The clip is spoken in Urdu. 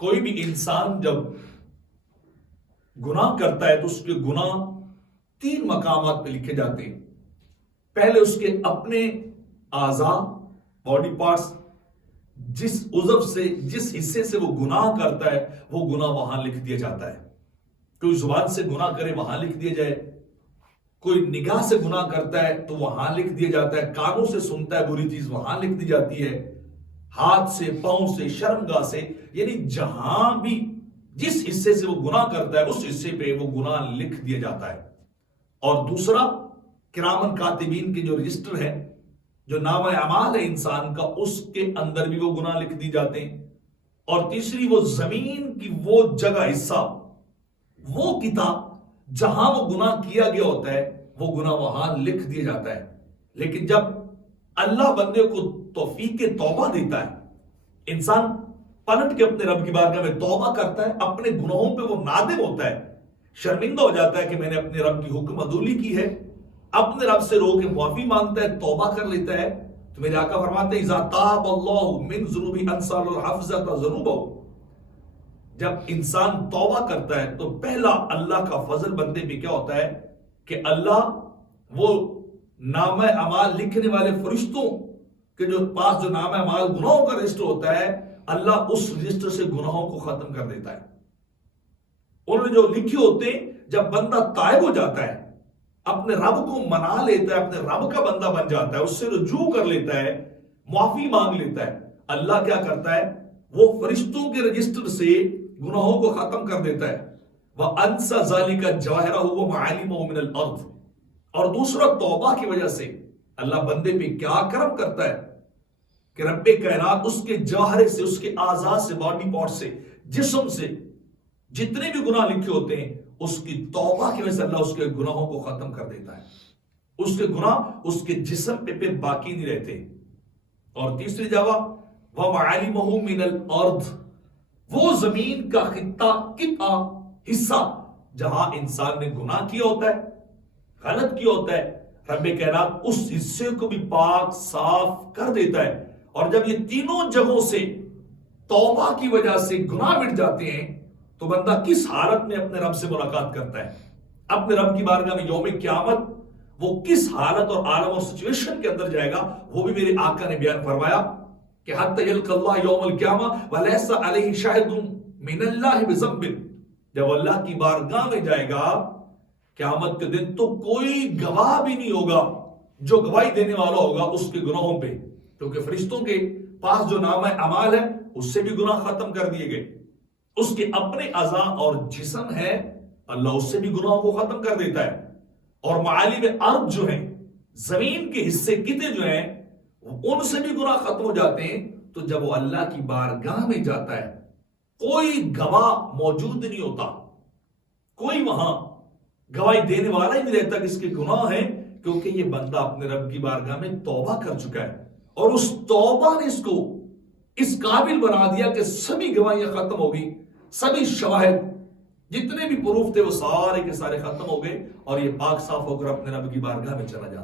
کوئی بھی انسان جب گناہ کرتا ہے تو اس کے گناہ 3 مقامات پہ لکھے جاتے ہیں. پہلے اس کے اپنے اعضاء، باڈی پارٹس، جس عضو سے، جس حصے سے وہ گناہ کرتا ہے وہ گناہ وہاں لکھ دیا جاتا ہے. کوئی زبان سے گناہ کرے وہاں لکھ دیا جائے، کوئی نگاہ سے گناہ کرتا ہے تو وہاں لکھ دیا جاتا ہے، کانوں سے سنتا ہے بری چیز وہاں لکھ دی جاتی ہے، ہاتھ سے، پاؤں سے، شرمگاہ سے، یعنی جہاں بھی جس حصے سے وہ گناہ کرتا ہے اس حصے پہ وہ گناہ لکھ دیا جاتا ہے. اور دوسرا کرامن کاتبین کے جو رجسٹر ہے، جو نام اعمال ہے انسان کا، اس کے اندر بھی وہ گناہ لکھ دی جاتے ہیں. اور تیسری وہ زمین کی وہ جگہ، حصہ، وہ کتاب جہاں وہ گناہ کیا گیا ہوتا ہے وہ گناہ وہاں لکھ دیا جاتا ہے. لیکن جب اللہ بندے کو توفیق توبہ دیتا ہے، انسان پلٹ کے اپنے رب کی بارگاہ میں توبہ کرتا ہے، اپنے گناہوں پہ وہ نادم ہوتا ہے، شرمندہ ہو جاتا ہے کہ میں نے اپنے رب کی حکم عدولی کی ہے، اپنے رب سے رو کے معافی مانگتا ہے، توبہ کر لیتا ہے، تو میرے آقا فرماتے ہیں اذا تاب اللہ من ذنوب انصار الحفظۃ ذنوبہ. جب انسان توبہ کرتا ہے تو پہلا اللہ کا فضل بندے پہ کیا ہوتا ہے کہ اللہ وہ نامہ اعمال لکھنے والے فرشتوں کے جو پاس جو نامہ اعمال گناہوں کا رجسٹر ہوتا ہے، اللہ اس رجسٹر سے گناہوں کو ختم کر دیتا ہے. انہوں نے جو لکھے ہوتے ہیں، جب بندہ تائب ہو جاتا ہے، اپنے رب کو منا لیتا ہے، اپنے رب کا بندہ بن جاتا ہے، اس سے رجوع کر لیتا ہے، معافی مانگ لیتا ہے، اللہ کیا کرتا ہے، وہ فرشتوں کے رجسٹر سے گناہوں کو ختم کر دیتا ہے. وَأَنْسَ ذَلِكَ جَوَاهِرَهُ وَمَعَالِمَهُ مِنَ الْأَرْضِ. اور دوسرا توبہ کی وجہ سے اللہ بندے پہ کیا کرم کرتا ہے کہ رب کائنات اس کے جوہرے سے، اس کے اعضاء سے، باڈی پارٹ سے، جسم سے جتنے بھی گناہ لکھے ہوتے ہیں، اس کی توبہ کی وجہ سے اللہ اس کے گناہوں کو ختم کر دیتا ہے. اس کے گناہ اس کے جسم پہ پھر باقی نہیں رہتے. اور تیسری جگہ وَمَعَالِمَهُ مِنَ الْأَرْضِ، وہ زمین کا خطہ، قطعہ، حصہ جہاں انسان نے گناہ کیا ہوتا ہے، غلط کیا ہوتا ہے، رب کائنات اس حصے کو بھی پاک صاف کر دیتا ہے. اور جب یہ تینوں جگہوں سے توبہ کی وجہ سے گناہ مٹ جاتے ہیں تو بندہ کس حالت میں اپنے رب سے ملاقات کرتا ہے، اپنے رب کی بارگاہ میں یوم قیامت وہ کس حالت اور عالم اور سچویشن کے اندر جائے گا، وہ بھی میرے آقا نے بیان فرمایا کہ حتی یلقی اللہ یوم القیامہ ولیس علیہ شاہد من اللہ بذنب. جب اللہ کی بارگاہ میں جائے گا قیامت کے دن تو کوئی گواہ بھی نہیں ہوگا جو گواہی دینے والا ہوگا اس کے گناہوں پہ، کیونکہ فرشتوں کے پاس جو نامہ اعمال ہے اس سے بھی گناہ ختم کر دیے گئے. اس کے اپنے اعضاء اور جسم ہے، اللہ اس سے بھی گناہوں کو ختم کر دیتا ہے. اور معالم ارض جو ہیں، زمین کے حصے کتے جو ہیں، ان سے بھی گناہ ختم ہو جاتے ہیں. تو جب وہ اللہ کی بارگاہ میں جاتا ہے کوئی گواہ موجود نہیں ہوتا، کوئی وہاں گواہی دینے والا ہی نہیں رہتا کہ اس کے گناہ ہیں، کیونکہ یہ بندہ اپنے رب کی بارگاہ میں توبہ کر چکا ہے. اور اس توبہ نے اس کو اس قابل بنا دیا کہ سبھی گواہیاں ختم ہو گئی، سبھی شواہد جتنے بھی پروف تھے وہ سارے کے سارے ختم ہو گئے، اور یہ پاک صاف ہو کر اپنے رب کی بارگاہ میں چلا جاتا ہے.